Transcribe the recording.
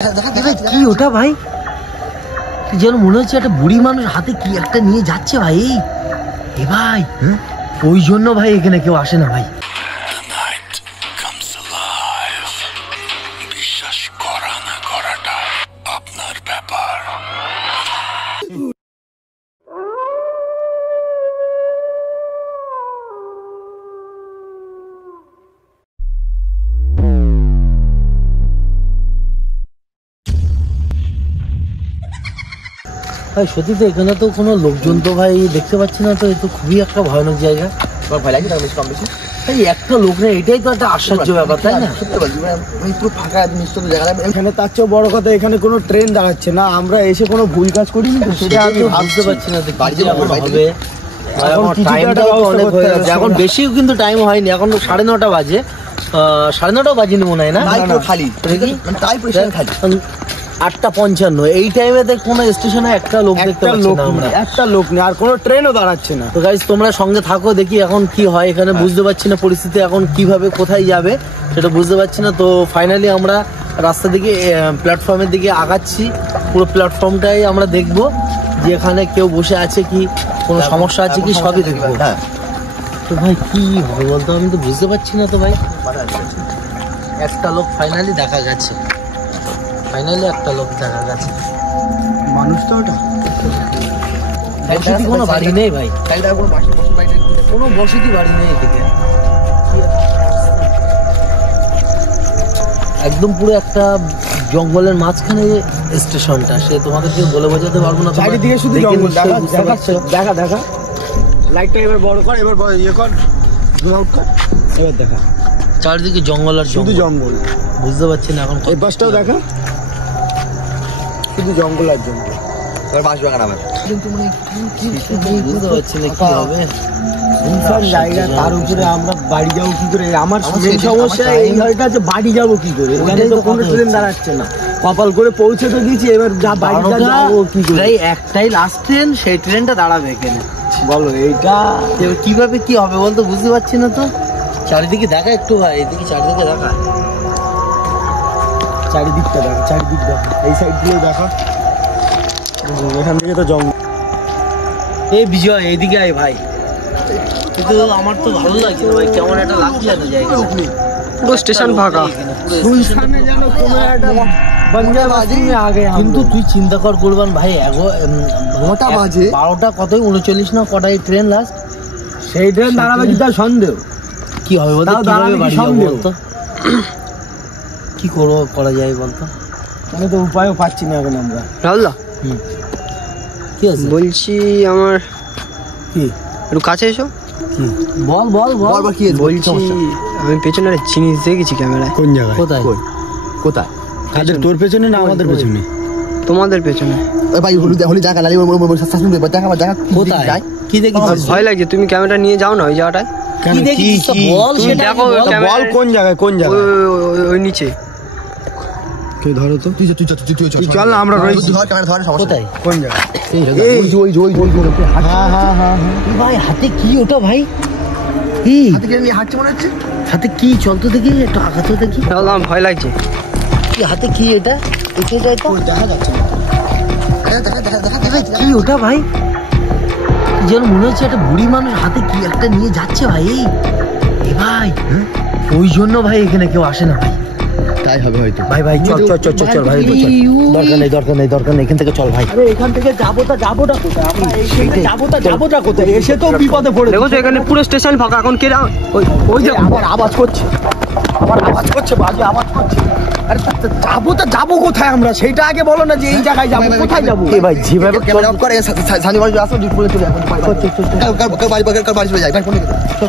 কি ওটা ভাই? যেন মনে হচ্ছে একটা বুড়ি মানুষ হাতে কি একটা নিয়ে যাচ্ছে ভাই। এ ভাই ওই জন্য ভাই এখানে কেউ আসে না ভাই। বিশ্বাস করা না করাটা আপনার ব্যাপার। ভাই সত্যি তো এখানে তো কোনো লোকজন তো ভাই দেখতে পাচ্ছি না, তো এ তো খুবই একটা ভয়ানক জায়গা। ভয় লাগে বেশি কম বেশি ভাই একটা লোক নেই, এটাই তো একটা আশ্চর্য ব্যাপার, তাই না? সত্যি বলছি পুরো ফাঁকা নিশ্চিত জায়গা। এখানে তার চেয়েও বড় কথা, এখানে কোনো ট্রেন দাঁড়াচ্ছে না। আমরা এসে কোনো ভুল কাজ করিনি তো, সেটা আমি ভাবতে পারছি না বাড়িতে হবে। এখন বেশিও কিন্তু টাইম হয়নি, এখন 9:30 বাজে। 9:30 বাজিনি মনে হয় না, খালি তাই খালি 8:55। এই টাইমে কোনো স্টেশনে একটা লোক দেখতে পাচ্ছি না আমরা, একটা লোক নেই, আর কোনো ট্রেনও দাঁড়াচ্ছে না। তো গাইস তোমরা সঙ্গে থাকো, দেখি এখন কি হয় এখানে। বুঝতে পারছি না পরিস্থিতি এখন কিভাবে কোথায় যাবে সেটা বুঝতে পারছি না। তো ফাইনালি আমরা রাস্তা দিকে প্ল্যাটফর্মের দিকে আগাচ্ছি। পুরো প্ল্যাটফর্মটাই আমরা দেখবো যে এখানে কেউ বসে আছে কি, কোনো সমস্যা আছে কি, সবই দেখবো। তো ভাই কি হবে বলতো, আমি তো বুঝতে পারছি না। তো ভাই একটা লোক ফাইনালি দেখা গেছে, একটা লোক দেখা গেছে। মানুষ তো ওটা বসতি কোনো বাড়ি নেই ভাই, কোনো বসতি বাড়ি নেই এদিকে। একদম পুরো একটা জঙ্গলের মাঝখানে স্টেশনটা, সে তোমাদেরকে বলে বোঝাতে পারবো না। চারিদিকে শুধু জঙ্গল। দেখা দেখা লাইটটা এবার বড় কর, এবার ইয়ে কর, জুম আউট কর, এবার দেখা চারিদিকে জঙ্গল আর শুধু জঙ্গল। বুঝতে পারছি না এখন এই পাশটাও দেখা, শুধু জঙ্গল আর জঙ্গল। বাঁশবাগান আমার বুঝতে পারছি না কি হবে। সুনসান জায়গা, তার উপরে আমরা বাড়ি যাবো কি করে? আমার মেন সমস্যা এই হয়টা যে বাড়ি যাবো কি করে? এখানে তো কোনো ট্রেন দাঁড়াচ্ছে না। কপাল করে পৌঁছে তো গেছি, এবার যা বাড়িটা যাবো কি করে? একটাই লাস্ট ট্রেন, সেই ট্রেনটা দাঁড়াবে এখানে। বলো এইটা কিভাবে কি হবে বলতো, বুঝতে পারছি না। তো চারিদিকে দেখা একটু ভাই, এদিকে চারিদিকে দেখা, চারিদিকটা দেখা, চারিদিক দেখা, এই সাইড দিয়ে দেখা। এখান থেকে তো জঙ্গল। এই বিজয় এইদিকে আয় ভাই, কিন্তু আমার তো ভালো লাগছে ভাই, কেমন একটা লাগছে এত জায়গা। পুরো স্টেশন ফাঁকা, শুনশানে যেন কোনো একটা বঞ্জার বাজি আগে। কিন্তু তুই চিন্তা কর কুরবান ভাই, 9টা বাজে, 12টা কতই 39 না কটাই ট্রেন লাস্ট। সেই ট্রেন দাঁড়াবে কি তার সন্দেহ? কি হবে বলতো, কিভাবে বাড়ি যাবো বলতো, কি করা যায় বলতো? আমি তো উপায়ও পাচ্ছি না এখন আমরা। রাহুলদা, কি আছে বলছি আমার কি, একটু কাছে এসো। বল বল বল। কি বলছি আমি পেছনে একটা জিনিস দেখেছি ক্যামেরায়। কোন জায়গায়? কোথায় কোথায়? কাদের, তোর পেছনে না আমাদের পেছনে? তোমাদের পেছনে। ভাই হলুদ জায়গা লালি দেখা কোথায় কি দেখি? ভয় লাগছে, তুমি ক্যামেরা নিয়ে যাও না ওই জায়গাটায়। কি দেখি বল, তুমি সেটা দেখো বল কোন জায়গায়, কোন জায়গায়? ওই নিচে। তুই ধরো তো, তুই চল না, আমরা রয়েছি। কোথায় কোন জায়গায়? ভাই হাতে কি ওটা ভাই? কি হাঁটছে মনে হচ্ছে, হাতে কি? চল তো দেখি, একটু আঘাত তো দেখি। রাহুলদা আমার ভয় লাগছে। কি হাতে কি এটা? দেখা যাচ্ছে কি ওটা ভাই? যেন মনে হচ্ছে একটা বুড়ি মানুষ হাতে কি একটা নিয়ে যাচ্ছে ভাই। এ ভাই ওই জন্য ভাই এখানে কেউ আসে না ভাই। তাই হবে হয়তো। ভাই ভাই চল চল চল চল ভাই, দরকার নেই এখান থেকে চল ভাই। আরে এখান থেকে যাবোটা কোথায়? আমরা এইখানে যাবোটা কোথায়? এসে তো বিপদে পড়ে। দেখো তো এখানে পুরো স্টেশন ফাঁকা, এখন কে ওই যে আবার আওয়াজ করছে, বাজে আওয়াজ করছে। আরে যাবো কোথায় আমরা? সেইটা আগে বলো না, যে এই জায়গায় যাবো, কোথায় যাবো? এ ভাই যেভাবে ক্যামেরা অফ করে সানি বাড়ি আসো, চলে যাই। চল